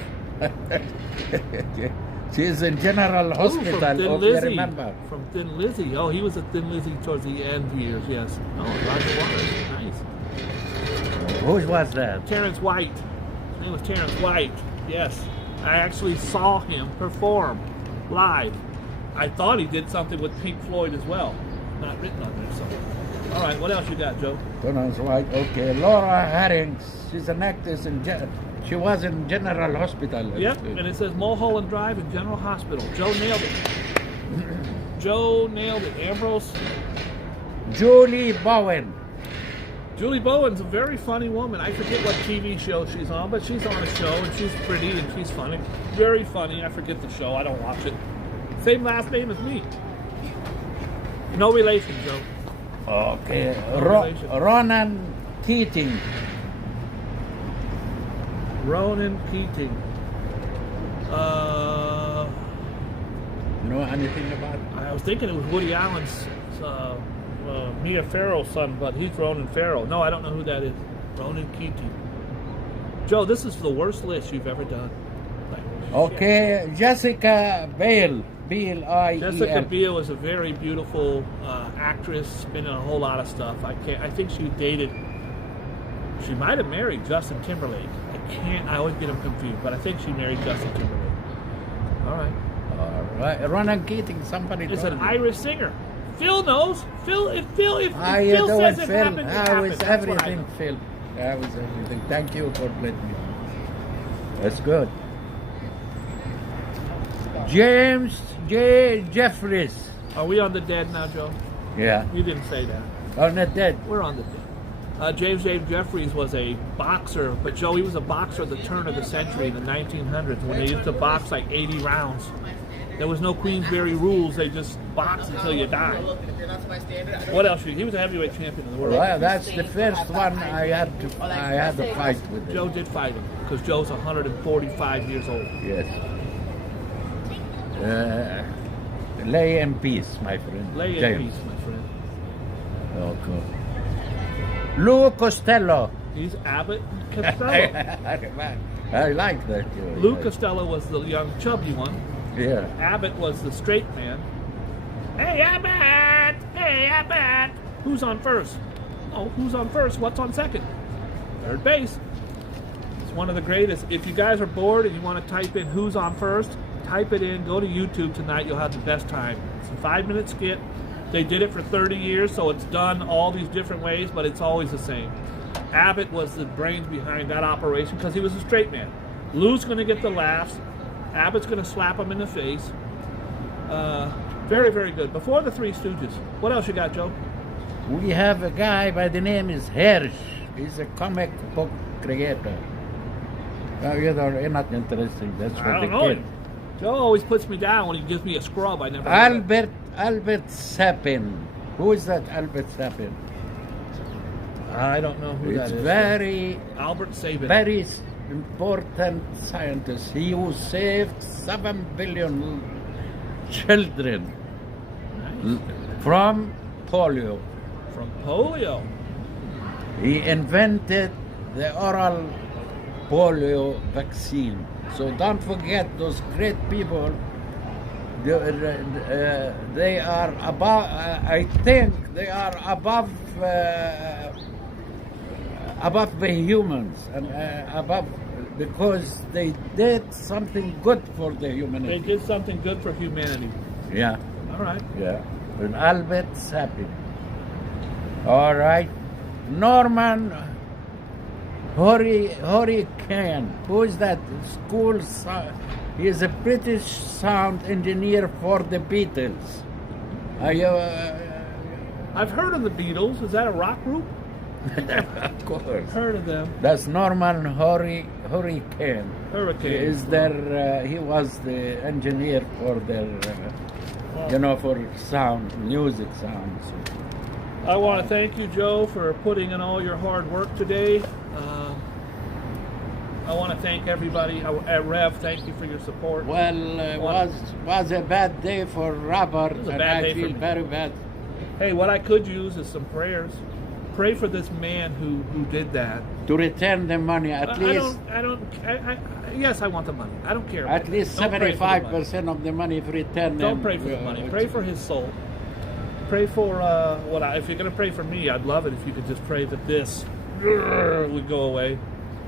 She's in General Ooh, Hospital, from Thin if you Lizzy. remember. From Thin Lizzy. Oh, he was a Thin Lizzy towards the end years, yes. Oh, Roger Waters. Nice. Who was that? Terrence White. His name was Terrence White. Yes. I actually saw him perform live. I thought he did something with Pink Floyd as well. Not written on there, so. All right, what else you got, Joe? Terence White. Okay, Laura Herring. She's an actress in. She was in General Hospital. Yep, and it says Mulholland Drive in General Hospital. Joe nailed it. Joe nailed it. Ambrose. Julie Bowen. Julie Bowen's a very funny woman. I forget what TV show she's on, but she's on a show and she's pretty and she's funny. Very funny. I forget the show. I don't watch it. Same last name as me. No relation, Joe. Okay, No relation. Ronan Keating. Ronan Keating. Know anything about? I was thinking it was Woody Allen's Mia Farrow's son, but he's Ronan Farrow. No, I don't know who that is. Ronan Keating. Joe, this is the worst list you've ever done. Like, Okay, Jessica Biel. B-L-I-E-L. Jessica Biel is a very beautiful actress, been in a whole lot of stuff. I think she dated. She might have married Justin Timberlake. I always get them confused, but I think she married Justin Timberlake. All right. All right, Ronan Keating. Somebody. It's told an me. Irish singer. Phil knows. If Phil You says it Phil. happened, it How happened. is That's what I everything, know. Phil? How is everything? Thank you for letting me. That's good. James J. Jeffries. Are we on the dead now, Joe? Yeah. You didn't say that. Oh, not dead. We're on the dead. James J. Jeffries was a boxer, but Joe, he was a boxer at the turn of the century in the 1900s when they used to box like 80 rounds. There was no Queensberry rules. They just boxed until you died. What else? He was a heavyweight champion in the world. Well, that's the first one I had to fight with him. Joe did fight him because Joe's 145 years old. Yes. Lay in peace, my friend. Lay in James. peace, my friend. Okay. Lou Costello. He's Abbott Costello. I like that. Lou Costello was the young chubby one. Yeah. Abbott was the straight man. Hey, Abbott! Hey, Abbott! Who's on first? Oh, who's on first? What's on second? Third base. It's one of the greatest. If you guys are bored and you want to type in who's on first, type it in. Go to YouTube tonight. You'll have the best time. It's a 5-minute skit. They did it for 30 years, so it's done all these different ways, but it's always the same. Abbott was the brains behind that operation because he was a straight man. Lou's going to get the laughs. Abbott's going to slap him in the face. Very, very good. Before the Three Stooges. What else you got, Joe? We have a guy by the name is Hirsch. He's a comic book creator. You're not interesting. That's I what don't they know kid. him. Joe always puts me down when he gives me a scrub. I never. Albert Sapin. Who is that Albert Sapin? I don't know who It's that is. very, Albert Sabin. very important scientist. He who saved 7 billion children from polio. From polio. He invented the oral polio vaccine. So don't forget those great people They are above. I think they are above the humans and above because they did something good for the They humanity. did something good for humanity. Yeah, All right. yeah. And Albert's happy. All right, Norman Hurricane. Who is that? He is a British sound engineer for the Beatles. Are you? I've heard of the Beatles. Is that a rock group? Of course. Heard of them. That's Norman Hurricane. Hurricane. Is there? He was the engineer for their, for sound, music sounds. I want to thank you, Joe, for putting in all your hard work today. I want to thank everybody at Rev. Thank you for your support. Well, was a bad day for Robert, was a and bad day I feel for me. very bad. Hey, what I could use is some prayers. Pray for this man who did that. To return the money, at least. Yes, I want the money. I don't care. At least Don't pray for the money. 75% of the money if returned. Don't pray for the money. Pray for his soul. Pray for if you're going to pray for me, I'd love it if you could just pray that this would go away,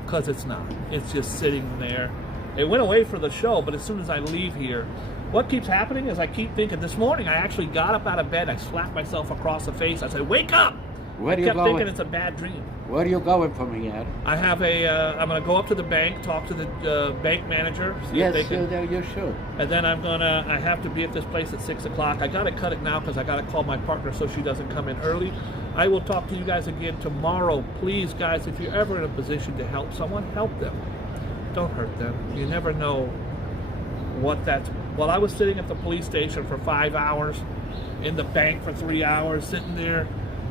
because it's not. It's just sitting there. It went away for the show, but as soon as I leave here, what keeps happening is I keep thinking. This morning I actually got up out of bed. I slapped myself across the face. I said, "Wake up!" Where are you kept going? thinking it's a bad dream. Where are you going from here? I have I'm going to go up to the bank, talk to the bank manager. See if Yes, they can, you should. and then I have to be at this place at 6 o'clock. I got to cut it now because I got to call my partner so she doesn't come in early. I will talk to you guys again tomorrow. Please, guys, if you're ever in a position to help someone, help them. Don't hurt them. You never know what that's... Well, I was sitting at the police station for 5 hours, in the bank for 3 hours, sitting there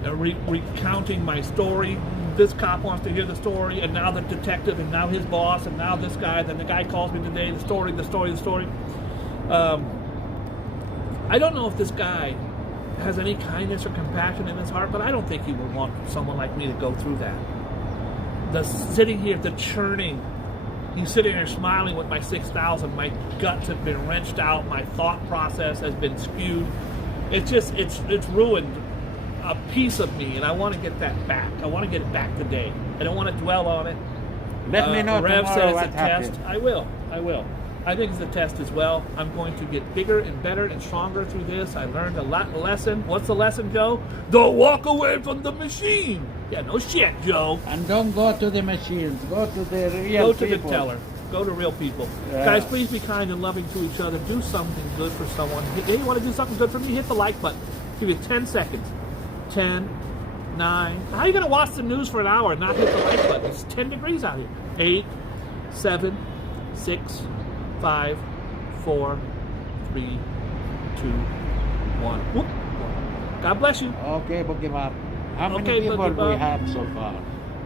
recounting my story. This cop wants to hear the story, and now the detective, and now his boss, and now this guy. Then the guy calls me today. The story. I don't know if this guy has any kindness or compassion in his heart, but I don't think he would want someone like me to go through that. The sitting here, the churning. He's sitting there smiling with my 6,000. My guts have been wrenched out. My thought process has been skewed. It's just, it's ruined a piece of me, and I want to get that back. I want to get it back today. I don't want to dwell on it. Let me know Rev tomorrow said it's what a test. happened. I will. I think it's a test as well. I'm going to get bigger and better and stronger through this. I learned a lesson. What's the lesson, Joe? Don't walk away from the machine. Yeah, no shit, Joe. And don't go to the machines. Go to the real Go to people. the teller. Go to real people. Yeah. Guys, please be kind and loving to each other. Do something good for someone. Hey, you want to do something good for me? Hit the like button. Give you 10 seconds. 10, 9. How are you going to watch the news for an hour and not hit the like button? It's 10 degrees out here. 8, 7, 6, 5, 4, 3, 2, 1. Whoop. God bless you. Okay, Boogie Bunch. How many Okay, people Boogie we Bunch. have so far?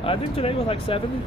I think today was like 70.